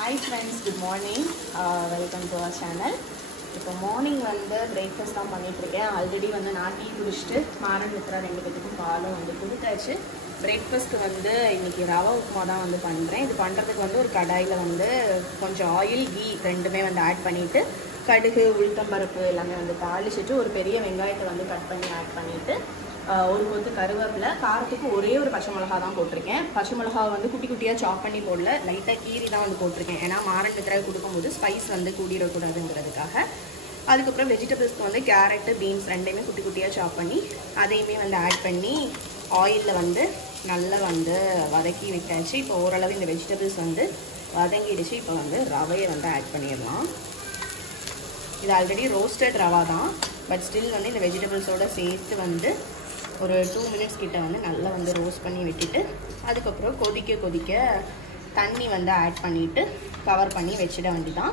Hi friends, good morning. Welcome to our channel. இப்போ morning வந்து breakfast தான் பண்ணிகிட்ருக்கேன். ஆல்ரெடி வந்து நான் டீ குடிச்சிட்டு மாறன் மித்ரா 2 பேத்துக்கும் பாலும் வந்து கொடுத்தாச்சு. பிரேக்ஃபாஸ்ட்டு வந்து இன்றைக்கி ரவா உப்புமா தான் வந்து பண்ணுறேன். இது பண்ணுறதுக்கு வந்து ஒரு கடாயில் வந்து கொஞ்சம் ஆயில் கீ ரெண்டுமே வந்து ஆட் பண்ணிவிட்டு கடுகு உளுத்தம்பருப்பு எல்லாமே வந்து தாளிச்சிட்டு ஒரு பெரிய வெங்காயத்தை வந்து கட் பண்ணி ஆட் பண்ணிவிட்டு ஒரு கொத்து கருவேப்பிலை, காரத்துக்கு ஒரே ஒரு பச்சை மிளகா தான் போட்டிருக்கேன். பச்சை மிளகாவை வந்து குட்டி குட்டியாக சாப் பண்ணி போடல, லைட்டாக கீரி தான் வந்து போட்டிருக்கேன். ஏன்னா மாறன் மித்ராவை கொடுக்கும்போது ஸ்பைஸ் வந்து கூடிடக்கூடாதுங்கிறதுக்காக. அதுக்கப்புறம் வெஜிடபிள்ஸ்க்கு வந்து கேரட்டு பீன்ஸ் ரெண்டையுமே குட்டி குட்டியாக சாப் பண்ணி அதையுமே வந்து ஆட் பண்ணி ஆயிலில் வந்து நல்லா வந்து வதக்கி விட்டாச்சு. இப்போ ஓரளவு இந்த வெஜிடபிள்ஸ் வந்து வதங்கிடுச்சு. இப்போ வந்து ரவையை வந்து ஆட் பண்ணிடலாம். இது ஆல்ரெடி ரோஸ்டட் ரவா தான், பட் ஸ்டில் வந்து இந்த வெஜிடபிள்ஸோடு சேர்த்து வந்து ஒரு 2 மினிட்ஸ் கிட்ட வந்து நல்லா வந்து ரோஸ்ட் பண்ணி விட்டுட்டு அதுக்கப்புறம் கொதிக்க தண்ணி வந்து ஆட் பண்ணிவிட்டு கவர் பண்ணி வச்சிட வேண்டிதான்.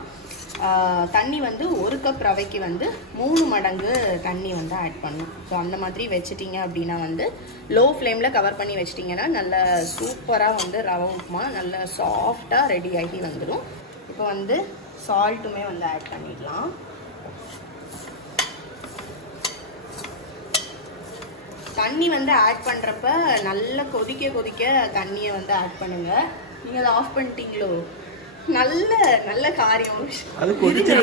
தண்ணி வந்து 1 கப் ரவைக்கு வந்து 3 மடங்கு தண்ணி வந்து ஆட் பண்ணும். ஸோ அந்த மாதிரி வச்சிட்டிங்க அப்படின்னா வந்து லோ ஃப்ளேமில் கவர் பண்ணி வச்சிட்டிங்கன்னா நல்ல சூப்பராக வந்து ரவை உப்புமா நல்ல சாஃப்டாக ரெடி ஆகி வந்துடும். இப்போ வந்து சால்ட்டுமே வந்து ஆட் பண்ணிடலாம். தண்ணி வந்து ஆட் பண்ணுறப்ப நல்லா கொதிக்க தண்ணியை வந்து ஆட் பண்ணுங்கள். நீங்கள் அதை ஆஃப் பண்ணிட்டீங்களோ? நல்ல காரியம்.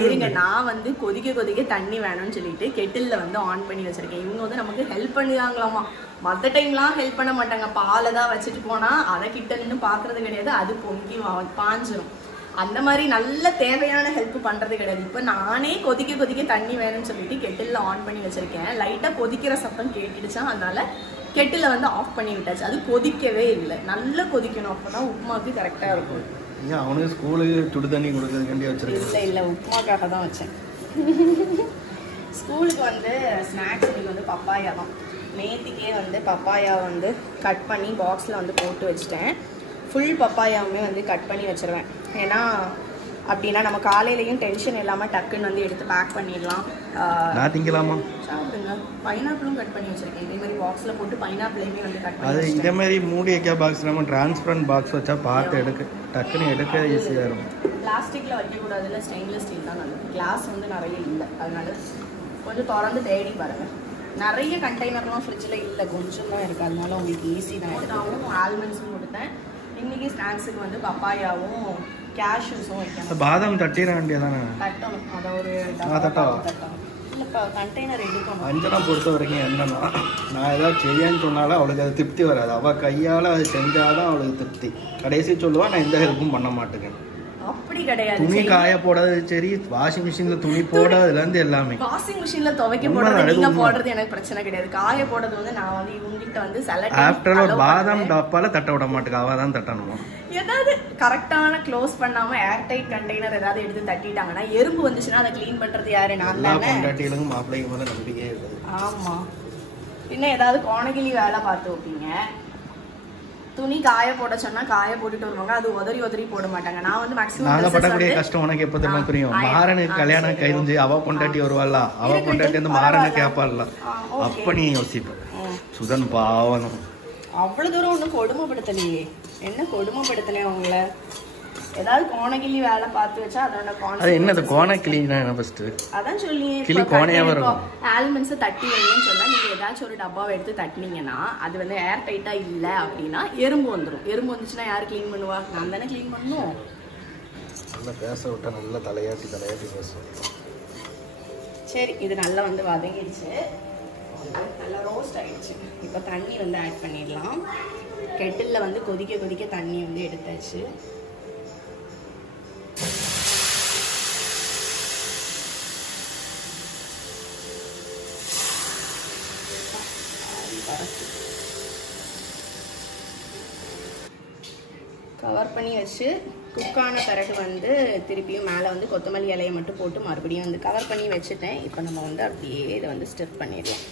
இருங்க, நான் வந்து கொதிக்க தண்ணி வேணும்னு சொல்லிட்டு கெட்டிலில் வந்து ஆன் பண்ணி வச்சுருக்கேன். இவங்க வந்து நமக்கு ஹெல்ப் பண்ணிதாங்களாமா. மற்ற டைம்லாம் ஹெல்ப் பண்ண மாட்டாங்க. பாலை தான் வச்சுட்டு போனால் அதை கிட்ட நின்று பார்க்குறது கிடையாது, அது பொங்கி பாஞ்சிரும். அந்த மாதிரி நல்ல தேவையான ஹெல்ப் பண்ணுறது கிடையாது. இப்போ நானே கொதிக்க தண்ணி வேணும்னு சொல்லிட்டு கெட்டிலில் ஆன் பண்ணி வச்சுருக்கேன். லைட்டாக கொதிக்கிற சத்தம் கேட்டுடுச்சா, அதனால கெட்டில் வந்து ஆஃப் பண்ணி விட்டாச்சு. அது கொதிக்கவே இல்லை, நல்லா கொதிக்கணும். அப்போ தான் உப்புமாவுக்கு கரெக்டாக இருக்கும். அவனுக்கு ஸ்கூலுக்கு சுடு தண்ணி கொடுக்கறதுக்காண்டி வச்சிருக்கேன். இல்லை உப்புமாக்காக தான் வச்சேன். ஸ்கூலுக்கு வந்து ஸ்நாக்ஸ் இன்னைக்கு வந்து பப்பாயா தான். நேற்றுக்கே வந்து பப்பாயா வந்து கட் பண்ணி பாக்ஸில் வந்து போட்டு வச்சுட்டேன். ஃபுல் பப்பாயாவுமே வந்து கட் பண்ணி வச்சுருவேன். ஏன்னா அப்படின்னா நம்ம காலையிலையும் டென்ஷன் இல்லாமல் டக்குன்னு வந்து எடுத்து பேக் பண்ணிடலாம். நான் திங்கலாமா? சாப்பிடுங்க. பைனாப்பிளும் கட் பண்ணி வச்சுருக்கேன். இதே மாதிரி பாக்ஸில் போட்டு பைனாப்பிளையுமே வந்து கட் பண்ணி அது இதே மாதிரி மூடி வைக்க பாக்ஸ் நம்ம டிரான்ஸ்பரண்ட் பாக்ஸ் வச்சா பார்த்து டக்குன்னு எடுக்க ஈஸியாக இருக்கும். பிளாஸ்டிக்கில் வைக்கக்கூடாது, இல்லை ஸ்டெயின்லெஸ் ஸ்டீல் தான் நல்லது. கிளாஸ் வந்து நிறைய இல்லை, அதனால கொஞ்சம் திறந்து தேடி பாருங்கள். நிறைய கண்டெய்னர்லாம் ஃப்ரிட்ஜில் இல்லை, கொஞ்சம் தான் இருக்குது. அதனால உங்களுக்கு ஈஸி தான். எடுத்தாலும் ஆல்மண்ட்ஸும் கொடுத்தேன். இன்றைக்கி ஸ்நாக்ஸுக்கு வந்து பப்பாயாவும் கேஷ்யூஸும் வைக்கணும். பாதாம் தட்டிட வேண்டியதானே? தட்டணும். அதை ஒரு தட்டணும். இல்லைப்பா, கண்டெய்னர் எடுக்கணும். அஞ்சனா பொறுத்த வரைக்கும் என்னன்னா, நான் ஏதாவது செய்யன்னு சொன்னாலும் அவளுக்கு அது திருப்தி வராது. அவள் கையால் அது செஞ்சாதான் அவளுக்கு திருப்தி. கடைசி சொல்லுவா, நான் எந்த ஹெல்ப்பும் பண்ண மாட்டேங்க. அப்படி கிடையாது. துணி காய போடாது சரி, வாஷிங் மிஷின்ல துணி போடாதுலேருந்து எல்லாமே. வாஷிங் மிஷின்ல துவைக்க போடுறது நீங்க போடுறது எனக்கு பிரச்சனை கிடையாது. காய போடுறது வந்து நான் வந்து இவங்கிட்ட வந்து ஆஃப்டர் ஒரு பாதாம் டப்பால தட்ட விட மாட்டேங்க, அவ தான் தட்டணுமா. ஏதாவது கரெக்டான க்ளோஸ் பண்ணாம ஏர் டைட் கண்டெய்னர் ஏதாவது எடுத்து தட்டிட்டாங்கன்னா எறும்பு வந்துச்சுன்னா அதை க்ளீன் பண்றது யாரு? நான் தானே. பொண்டாட்டிகளுக்கும் மாப்பிள்ளைக்கு மேல நம்பிக்கையே இருக்குது. ஆமா, இன்னும் ஏதாவது கோணகிளி வேலை பார்த்து வைப்பீங்க. துணி காய போட சொன்னா காய போட்டுட்டு வருவாங்க, அது உதறி போட மாட்டாங்க. நான் வந்து மேக்ஸிமம் நாங்க படக்கூடிய கஷ்டம் உனக்கு எப்ப தெரியுமா புரியும்? மாறனுக்கு கல்யாணம் கழிஞ்சு அவ பொண்டாட்டி வருவாள்ல, அவ பொண்டாட்டி வந்து மாறனை கேட்பாள்ல, அப்ப நீ யோசிப்ப சுதன் பாவம். அவ்வளவு தூரம் ஒன்றும் கொடுமைப்படுத்தலையே. என்ன கொடுமைப்படுத்தினேன் உங்களை? ஏதாவது கோணகிளி வேலை பார்த்து வச்சா அதோட அது என்னது கோணக்கிளினா? என்ன ஃபர்ஸ்ட் அதான் சொல்லி கிளி கோணையா வரும். ஆல்மண்ட்ஸை தட்டி வைங்கன்னு சொன்னா நீங்க ஏதாச்சும் ஒரு டப்பாவை எடுத்து தட்டினீங்கன்னா அது வந்து ஏர் டைட்டா இல்ல அப்படின்னா எறும்பு வந்துடும். எறும்பு வந்துச்சுன்னா யாரு கிளீன் பண்ணுவா? நான் தானே கிளீன் பண்ணணும். நல்லா பேச விட்டா நல்லா தலையாட்டி பேசுவோம். சரி, இது நல்லா வந்து வதங்கிடுச்சு, நல்லா ரோஸ்ட் ஆயிடுச்சு. இப்போ தண்ணி வந்து ஆட் பண்ணிடலாம். கெட்டிலில் வந்து கொதிக்க தண்ணி வந்து எடுத்தாச்சு. கவர் பண்ணி வச்சு குக்கான பிறகு வந்து திருப்பியும் மேலே வந்து கொத்தமல்லி இலையை மட்டும் போட்டு மறுபடியும் வந்து கவர் பண்ணி வச்சுட்டேன். இப்போ நம்ம வந்து அப்படியே இதை வந்து ஸ்டிர் பண்ணிடலாம்.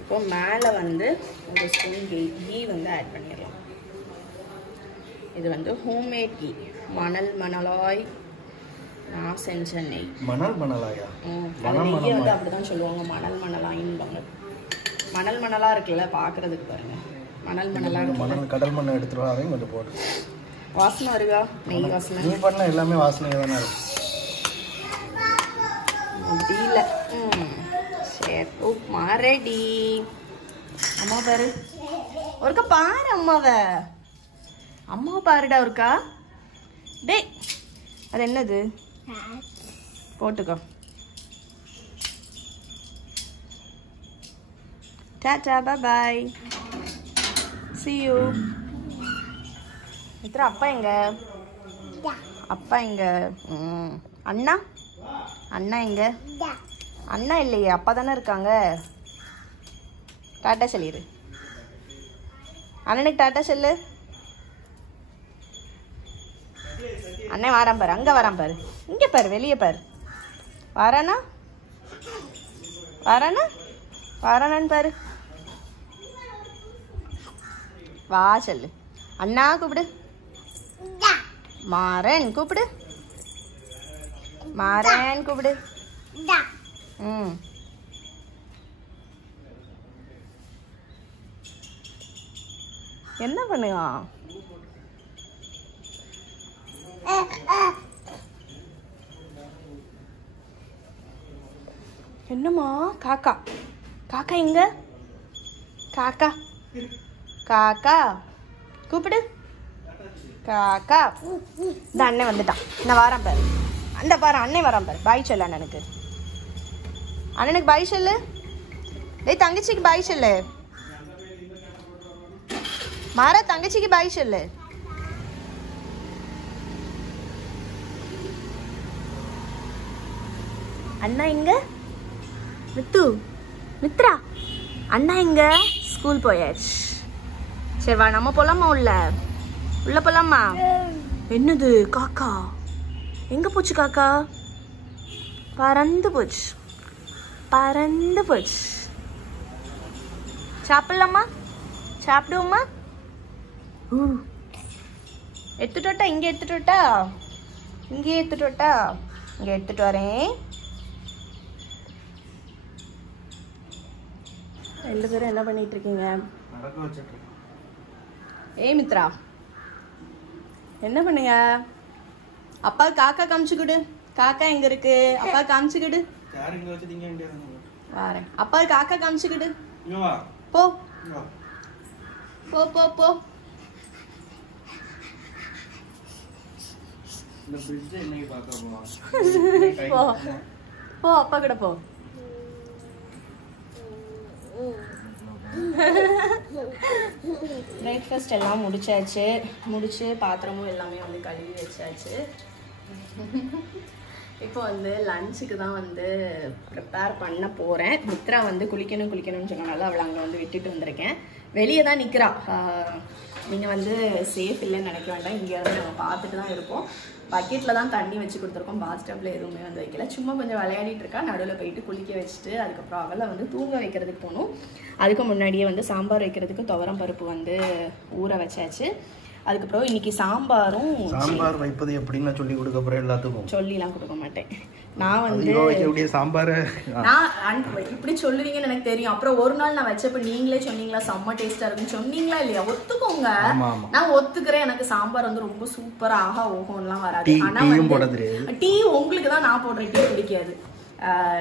இப்போ மேலே வந்து ஒரு ஸ்பூன் கீ வந்து ஆட் பண்ணிடலாம். இது வந்து ஹோம்மேட் கீ, மணலாய் நான் செஞ்ச நெய். மணல் மணலாயா? நெய்யை வந்து அப்படிதான் சொல்லுவாங்க, மணலாயின்பாங்க. மணல் மணலாக இருக்குல்ல பார்க்குறதுக்கு பாருங்கள். மணல் மணலாக இருக்கு. மணல் கடல் மண்ணை எடுத்துருவா, அதையும் கொஞ்சம் போடு. வாசனை வருவா? நெய் வாசனை. நீ பண்ண எல்லாமே வாசனை தானே இருக்கும். முடியல. சரி உப்புமா ரெடி. அம்மா பாரு ஒருக்கா பாரு. அம்மாவை பாருடா ஒருக்கா. டே அது என்னது? போட்டுக்கோ. Tata bye bye. see you. Mithra அப்பா எங்க? அப்பா எங்க? அண்ணா அண்ணா எங்க? அண்ணா இல்லையே, அப்பா தானே இருக்காங்க. டாட்டா சொல்லிடு. அண்ணனுக்கு டாட்டா சொல்லு. அண்ணன் வாரான் பாரு, அங்கே வரான் பாரு, இங்கே பாரு, வெளியே பாரு. வாரானா வாரானா வாரானான்னு பாரு. வா சொல்லு. அண்ணா கூப்பிடு. மாறன் கூப்பிடு. மாறன் கூப்பிடு. என்ன பண்ணுங்க? என்னம்மா? காக்கா காக்கா எங்க? காக்கா காக்கா கூப்பிடு. காக்கா. இந்த அண்ணன் வந்துட்டான். நான் வாரான் பாரு. அந்த பாரு அண்ணன் வரான் பாரு. பாய் சொல்லு அண்ணனுக்கு. அண்ணனுக்கு பாய் சொல்லு. டேய் தங்கச்சிக்கு பாய் சொல்லு. மாறா தங்கச்சிக்கு பாய் சொல்லு. அண்ணா எங்க? மித்து மித்ரா அண்ணா எங்க? ஸ்கூல் போயாச்சு. சரி வா நம்ம போலாமா? உள்ள போலாமா? என்னது காக்கா? எங்க போச்சு காக்கா? பறந்து போச்சு. பறந்து போச்சு. சாப்பிடலாமா? சாப்பிடுவோமா? எடுத்துட்டோட்டா? இங்கே எடுத்துட்டோட்டா? இங்கே எடுத்துட்டோட்டா? இங்கே எடுத்துட்டு வரேன். ரெண்டு பேரும் என்ன பண்ணிட்டு இருக்கீங்க? ஏய் மித்ரா என்ன பண்ணுங்க? அப்பா காக்கா காமிச்சுக்கிடு. காக்கா எங்க இருக்கு? அப்பா காமிச்சுக்கிடு. வாரேன். அப்பா காக்கா காமிச்சுக்கிடு. போ போ போ போ. போ போ அப்பா கிட்ட போ. பிரேக்ஃபாஸ்ட் எல்லாம் முடிச்சு பாத்திரமும் எல்லாமே வந்து கழுவி வச்சாச்சு. இப்போ வந்து லஞ்சுக்கு தான் வந்து ப்ரிப்பேர் பண்ண போகிறேன். மித்ரா வந்து குளிக்கணும்னு சொன்னனால அவளை அங்கே வந்து விட்டுட்டு வந்திருக்கேன். வெளியே தான் நிற்கிறா. நீங்கள் வந்து சேஃப் இல்லைன்னு நினைக்க வேண்டாம். இங்கே வந்து நம்ம பார்த்துட்டு தான் இருப்போம். பக்கெட்டில் தான் தண்ணி வச்சு கொடுத்துருக்கோம். பாத்டப்பில் எதுவுமே வந்து வைக்கல. சும்மா கொஞ்சம் விளையாடிட்டு இருக்கா. நடுவில் போயிட்டு குளிக்க வச்சுட்டு அதுக்கப்புறம் அவளை வந்து தூங்க வைக்கிறதுக்கு போகணும். அதுக்கு முன்னாடியே வந்து சாம்பார் வைக்கிறதுக்கு துவரம் பருப்பு வந்து ஊற வச்சாச்சு. அதுக்கப்புறம் இன்னைக்கு சாம்பார் வைப்பது எப்படின்னு சொல்லி கொடுக்க போறேன். எல்லாத்துக்கும் சொல்லிலாம் கொடுக்க மாட்டேன். நான் வந்து சாம்பார் நான் இப்படி சொல்லுவீங்கன்னு எனக்கு தெரியும். அப்புறம் ஒரு நாள் நான் வச்சப்ப நீங்களே சொன்னீங்களா செம்ம டேஸ்டா இருக்குன்னு சொன்னீங்களா இல்லையா? ஒத்துக்கோங்க, நான் ஒத்துக்கிறேன். எனக்கு சாம்பார் வந்து ரொம்ப சூப்பரா ஆஹா ஓஹோன்லாம் வராது. ஆனா டீ உங்களுக்கு தான் நான் போடுற டீ பிடிக்காது.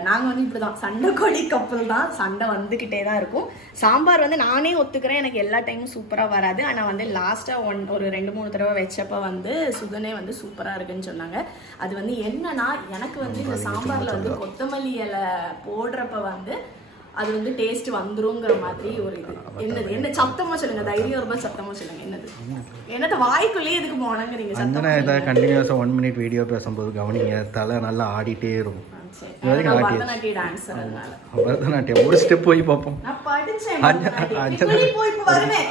நாங்கள் வந்து இப்படி தான் சண்டை கொடி கப்பல் தான். சண்டை வந்துக்கிட்டே தான் இருக்கும். சாம்பார் வந்து நானே ஒத்துக்கிறேன் எனக்கு எல்லா டைமும் சூப்பராக வராது. ஆனால் வந்து லாஸ்ட்டாக ஒரு 2-3 தடவை வச்சப்போ வந்து சுதனே வந்து சூப்பராக இருக்குன்னு சொன்னாங்க. அது வந்து என்னன்னா எனக்கு வந்து இந்த சாம்பாரில் வந்து கொத்தமல்லி இலை போடுறப்ப வந்து அது வந்து டேஸ்ட் வந்துருங்கிற மாதிரி ஒரு இது. என்னது என்ன சத்தமாக சொல்லுங்க, தைரியம் ரொம்ப சத்தமாக சொல்லுங்க. என்னது வாய்க்குள்ளேயே இதுக்கு போனங்கிறீங்க. சத்தமாக கண்டினியூஸாக 1 மினிட் வீடியோ பேசும்போது கவனிங்க, தலை நல்லா ஆடிட்டே இருக்கும். பரதநாட்டியம் ஒரு ஸ்டெப் போய் பார்ப்போம்.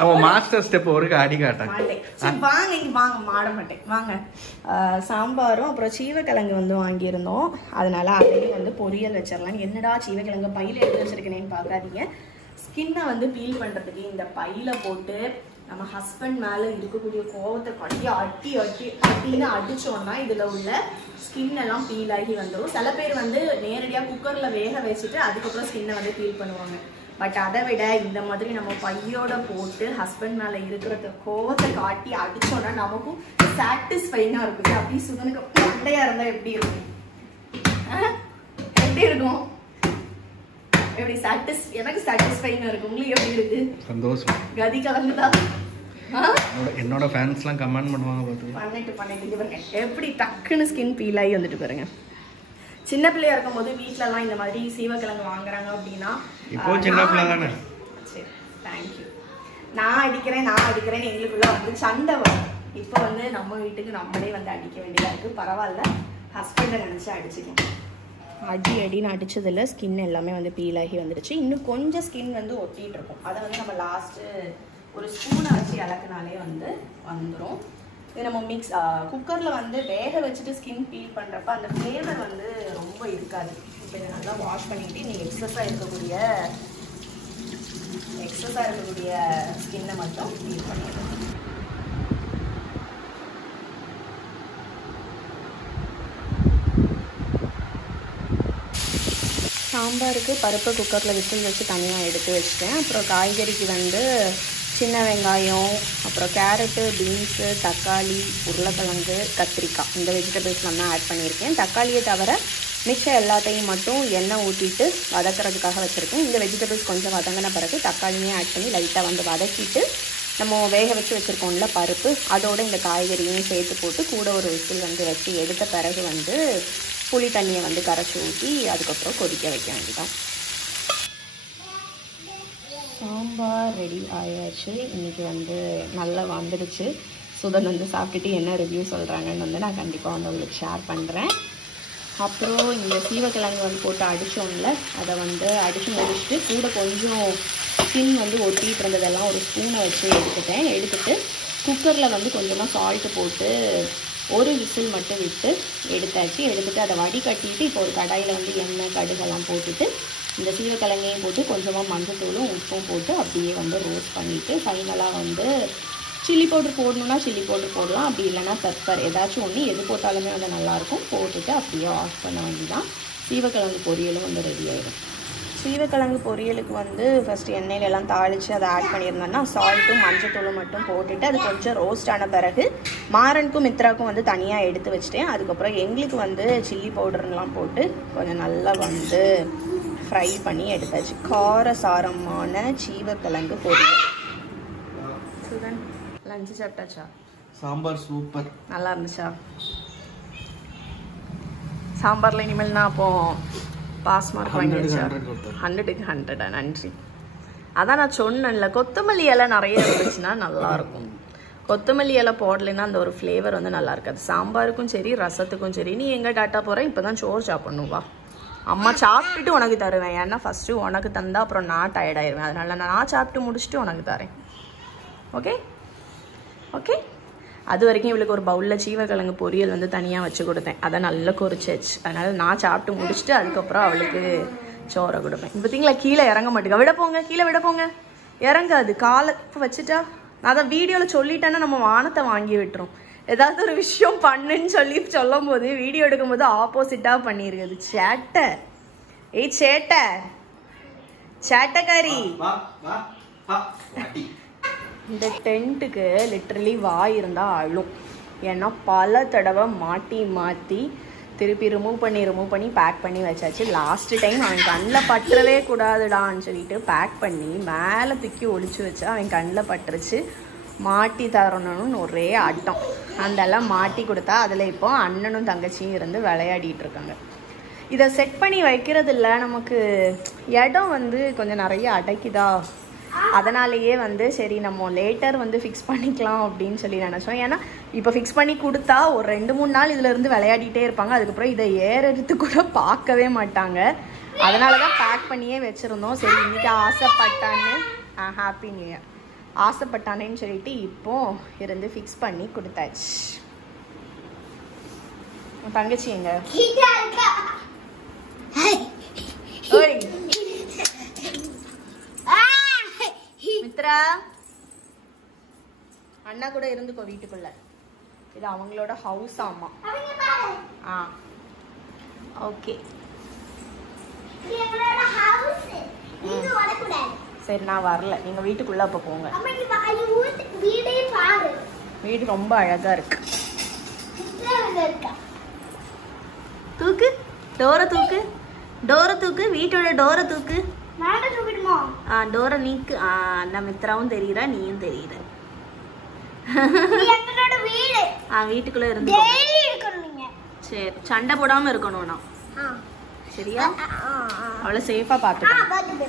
அவன் மாஸ்டர் ஸ்டெப் ஒரு ஆடி காட்டாங்க. மாட மாட்டேன் வாங்க. சாம்பாரும் அப்புறம் சீவக்கிழங்கு வந்து வாங்கியிருந்தோம். அதனால அதையும் வந்து பொரியல் வச்சிடலாம். என்னடா சீவக்கிழங்கு பையில எடுத்து வச்சிருக்கேன்னு பார்க்காதீங்க. ஸ்கின்னை வந்து பீல் பண்றதுக்கு இந்த பையில போட்டு நம்ம ஹஸ்பண்ட் மேலே இருக்கக்கூடிய கோவத்தை கட்டி அட்டின்னு அடிச்சோம்னா இதில் உள்ள ஸ்கின் எல்லாம் பீல் ஆகி வந்துடும். சில பேர் வந்து நேரடியாக குக்கரில் வேக வச்சுட்டு அதுக்கப்புறம் ஸ்கின்னை வந்து பீல் பண்ணுவாங்க. பட் அதை விட இந்த மாதிரி நம்ம பையோட போட்டு ஹஸ்பண்ட் மேலே இருக்கிற கோவத்தை காட்டி அடிச்சோன்னா நமக்கும் சாட்டிஸ்ஃபைங்காக இருக்குது. அப்படி சுதனுக்கு மண்டையாக இருந்தால் எப்படி இருக்கும்? எப்படி இருக்கும்? எப்படி எனக்கு சாட்டிஸ்ஃபைங்காக இருக்கும். உங்களுக்கு எப்படி இருக்கு? சந்தோஷம். கதி கலந்துதா? என்னோட ஃபேன்ஸ்லாம் கமெண்ட் பண்ணுவாங்க. பண்ணிட்டு எப்படி டக்குன்னு ஸ்கின் பீல் ஆகி வந்துட்டு பாருங்க. சின்ன பிள்ளையா இருக்கும் போது வீட்டிலலாம் இந்த மாதிரி சீவக்கிழங்கு வாங்குறாங்க அப்படின்னா இப்போ சின்ன பிள்ளை தானே. சரி, தேங்க்யூ. நான் அடிக்கிறேன்னு எங்களுக்குள்ள வந்து சண்டை வரும். இப்போ வந்து நம்ம வீட்டுக்கு நம்மளே வந்து அடிக்க வேண்டியதாக இருக்குது. பரவாயில்ல, ஹஸ்பண்டை நினச்சி அடிச்சுக்கணும். அடின்னு அடித்ததில் ஸ்கின் எல்லாமே வந்து பீல் ஆகி வந்துடுச்சு. இன்னும் கொஞ்சம் ஸ்கின் வந்து ஒட்டிகிட்டு இருக்கும். அதை வந்து நம்ம லாஸ்ட்டு ஒரு ஸ்பூனை வச்சு இலக்குனாலே வந்து வந்துடும். இது நம்ம குக்கரில் வந்து வேக வச்சுட்டு ஸ்கின் பீல் பண்ணுறப்ப அந்த ஃப்ளேவர் வந்து ரொம்ப இருக்காது. இப்போ இதை நல்லா வாஷ் பண்ணிக்கிட்டு நீங்கள் எக்ஸஸாக இருக்கக்கூடிய ஸ்கின்னை மட்டும் பீல் பண்ணிடுங்க. சாம்பாருக்கு பருப்பு குக்கரில் விசில் வச்சு தனியாக எடுத்து வச்சுட்டேன். அப்புறம் காய்கறிக்கு வந்து சின்ன வெங்காயம், அப்புறம் கேரட்டு, பீன்ஸு, தக்காளி, உருளைக்கிழங்கு, கத்திரிக்காய் இந்த வெஜிடபிள்ஸ்லாம் தான் ஆட் பண்ணியிருக்கேன். தக்காளியை தவிர மிச்சம் எல்லாத்தையும் மட்டும் எண்ணெய் ஊற்றிட்டு வதக்கிறதுக்காக வச்சுருக்கேன். இந்த வெஜிடபிள்ஸ் கொஞ்சம் வதங்கின பிறகு தக்காளியும் ஆட் பண்ணி லைட்டாக வந்து வதக்கிட்டு நம்ம வேக வச்சு வச்சுருக்கோம்ல பருப்பு, அதோட இந்த காய்கறியும் சேர்த்து போட்டு கூட ஒரு விசில் வந்து வச்சு எடுத்த பிறகு வந்து புளி தண்ணியை வந்து கரைச்சி ஊற்றி அதுக்கப்புறம் கொதிக்க வைக்க வேண்டியதான். சாம்பார் ரெடி ஆயாச்சு. இன்றைக்கி வந்து நல்லா வந்துடுச்சு. சுதன் வந்து சாப்பிட்டுட்டு என்ன ரிவ்யூ சொல்கிறாங்கன்னு வந்து நான் கண்டிப்பாக வந்து உங்களுக்கு ஷேர் பண்ணுறேன். அப்புறம் இந்த சீவக்கிழங்கு வந்து போட்டு அடித்தோம்ல, அதை வந்து அடித்து முடிச்சுட்டு கூட கொஞ்சம் ஸ்கின் வந்து ஒட்டிகிட்டு இருந்ததெல்லாம் ஒரு ஸ்பூனை வச்சு எடுத்துட்டு குக்கரில் வந்து கொஞ்சமாக சால்ட்டு போட்டு ஒரு விசில் மட்டும் விட்டு எடுத்துட்டு அதை வடிகட்டிட்டு இப்போ ஒரு கடாயில் வந்து எண்ணெய் கடுகெல்லாம் போட்டுட்டு இந்த சீவக்கிழங்கையும் போட்டு கொஞ்சமாக மஞ்சத்தூளும் உப்பும் போட்டு அப்படியே வந்து ரோஸ்ட் பண்ணிவிட்டு ஃபைனலாக வந்து சில்லி பவுடர் போடணுன்னா சில்லி பவுடர் போடலாம், அப்படி இல்லைன்னா பெப்பர் ஏதாச்சும் ஒன்று எது போட்டாலுமே வந்து நல்லாயிருக்கும். போட்டுட்டு அப்படியே ஆஃப் பண்ண வேண்டியதான். சீவக்கிழங்கு பொரியலும் வந்து ரெடி ஆகிடும். சீவக்கிழங்கு பொரியலுக்கு வந்து ஃபஸ்ட்டு எண்ணெயிலெல்லாம் தாளித்து அதை ஆட் பண்ணியிருந்தோன்னா சால்ட்டும் மஞ்சத்தூளும் மட்டும் போட்டுட்டு அது கொஞ்சம் ரோஸ்ட் ஆன பிறகு மாறனுக்கும் மித்ராக்கும் வந்து தனியாக எடுத்து வச்சுட்டேன். அதுக்கப்புறம் எங்களுக்கு வந்து சில்லி பவுடர்லாம் போட்டு கொஞ்சம் நல்லா வந்து ஃப்ரை பண்ணி எடுத்தாச்சு. காரசாரமான சீவக்கிழங்கு பொரியல். சுதன் லஞ்சு சாப்பிட்டாச்சா? சாம்பார் சூப்பர். நல்லா இருந்துச்சா? சாம்பாரில் இனிமேல் நான் அப்போ பாஸ் மார்க் வாங்கி வச்சா 100க்கு 100. நன்றி. அதான் நான் சொன்னேன்ல, கொத்தமல்லி இலை நிறைய இருந்துச்சுன்னா நல்லாயிருக்கும். கொத்தமல்லி இலை போடலைன்னா அந்த ஒரு ஃப்ளேவர் வந்து நல்லா இருக்காது. சாம்பாருக்கும் சரி ரசத்துக்கும் சரி. நீ எங்கே டாட்டா போகிறேன்? இப்போ தான் சோறு சாப்பிட்ணும். வா, அம்மா சாப்பிட்டுட்டு உனக்கு தருவேன். ஏன்னா ஃபஸ்ட்டு உனக்கு தந்தால் அப்புறம் நான் டயர்டாயிருவேன். அதனால நான் சாப்பிட்டு முடிச்சுட்டு உனக்கு தரேன். Okay okay. அது வரைக்கும் இவளுக்கு ஒரு பவுலில் சீவக்கிழங்கு பொரியல் வந்து தனியாக வச்சு கொடுத்தேன். அதை நல்லா கொறிச்சாச்சு. அதனால் நான் சாப்பிட்டு முடிச்சுட்டு அதுக்கப்புறம் அவளுக்கு சோறை கொடுப்பேன். பார்த்தீங்களா, கீழே இறங்க மாட்டேங்க. கீழே விட போங்க. இறங்காது. காலை வச்சுட்டா நான் அதை வீடியோவில் சொல்லிட்டேன்னா நம்ம வானத்தை வாங்கி விட்டுரும். ஏதாவது ஒரு விஷயம் பண்ணுன்னு சொல்லும் போது வீடியோ எடுக்கும் போது ஆப்போசிட்டாக பண்ணியிருக்குது. சேட்டைக்காரி. இந்த டென்ட்டுக்கு லிட்ரலி வாய் இருந்தால் அழும். ஏன்னா பல தடவை மாற்றி திருப்பி ரிமூவ் பண்ணி பேக் பண்ணி வச்சாச்சு. லாஸ்ட்டு டைம் அவன் கண்ணில் பற்றவே கூடாதுடான்னு சொல்லிட்டு பேக் பண்ணி மேலே தூக்கி ஒழிச்சு வச்சா அவன் கண்ணில் பட்டுருச்சு. மாட்டி தரணும்னு ஒரே ஆட்டம். அதெல்லாம் மாட்டி கொடுத்தா அதில் இப்போ அண்ணனும் தங்கச்சியும் இருந்து விளையாடிட்டு இருக்காங்க. இதை செட் பண்ணி வைக்கிறது இல்லை, நமக்கு இடம் வந்து கொஞ்சம் நிறைய அடைக்குதா. அதனாலேயே வந்து சரி நம்ம லேட்டர் வந்து ஃபிக்ஸ் பண்ணிக்கலாம் அப்படின்னு சொல்லி நினச்சோம். ஏன்னா இப்போ ஃபிக்ஸ் பண்ணி கொடுத்தா ஒரு 2-3 நாள் இதிலேருந்து விளையாடிட்டே இருப்பாங்க. அதுக்கப்புறம் இதை ஏறது கூட பார்க்கவே மாட்டாங்க. அதனால தான் பேக் பண்ணியே வச்சுருந்தோம். சரி இன்றைக்கி ஆசைப்பட்டான்னு ஹாப்பி நியூ இயர் ஆசைப்பட்டானேன்னு சொல்லிட்டு இப்போ இருந்து ஃபிக்ஸ் பண்ணி கொடுத்தாச்சு. தங்கச்சி எங்க? மித்ரா அண்ணா கூட இருந்துக்கோ வீட்டுக்குள்ள. இது அவங்களோட ஹவுஸ். ஆமா ஓகே. நீங்க வரக்கூடாது. சரி நான் வரல, நீங்க வீட்டுக்குள்ள அப்ப போங்க. அம்மா நீ வீடே பாரு. வீடு ரொம்ப அழகா இருக்கு. கிட்டவே இருக்கா. தூக்கு டோரை தூக்கு, டோரை தூக்கு, வீட்டோட டோரை தூக்கு. நான் தூக்கிடுமா? டோரை நீக்கு. நம்ம மித்ராவும் தெரியுறா, நீயும் தெரியுற. நீ என்னோட வீடு. வீட்டுக்குள்ள இருந்து டெய்லி இருக்கணும் நீங்க. சரி சண்டை போடாம இருக்கணும் நான். சரியா? அவளை சேஃபா பாத்துக்கோ. பாத்துப்பே.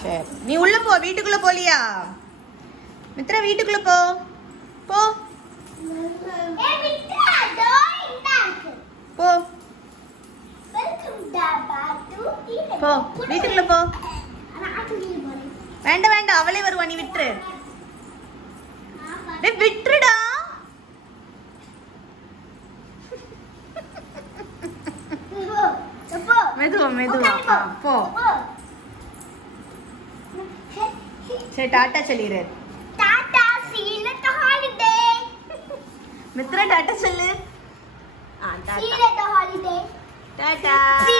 சரி நீ உள்ள போ, வீட்டுக்குள்ள போலியா மித்ரா? வீட்டுக்குள்ள போ போ போ போ, வீட்டுக்குள்ள போ. வேண்டாம் வேண்டாம், அவளே வருவா, நீ விட்டுரு. விட்டுருடா. மெதுவா மெதுவா போ. சரி டாட்டா சொல்லிடு. Tata, see you at the holiday. Mithra tata சொல்லு. See you at the holiday. Tata. See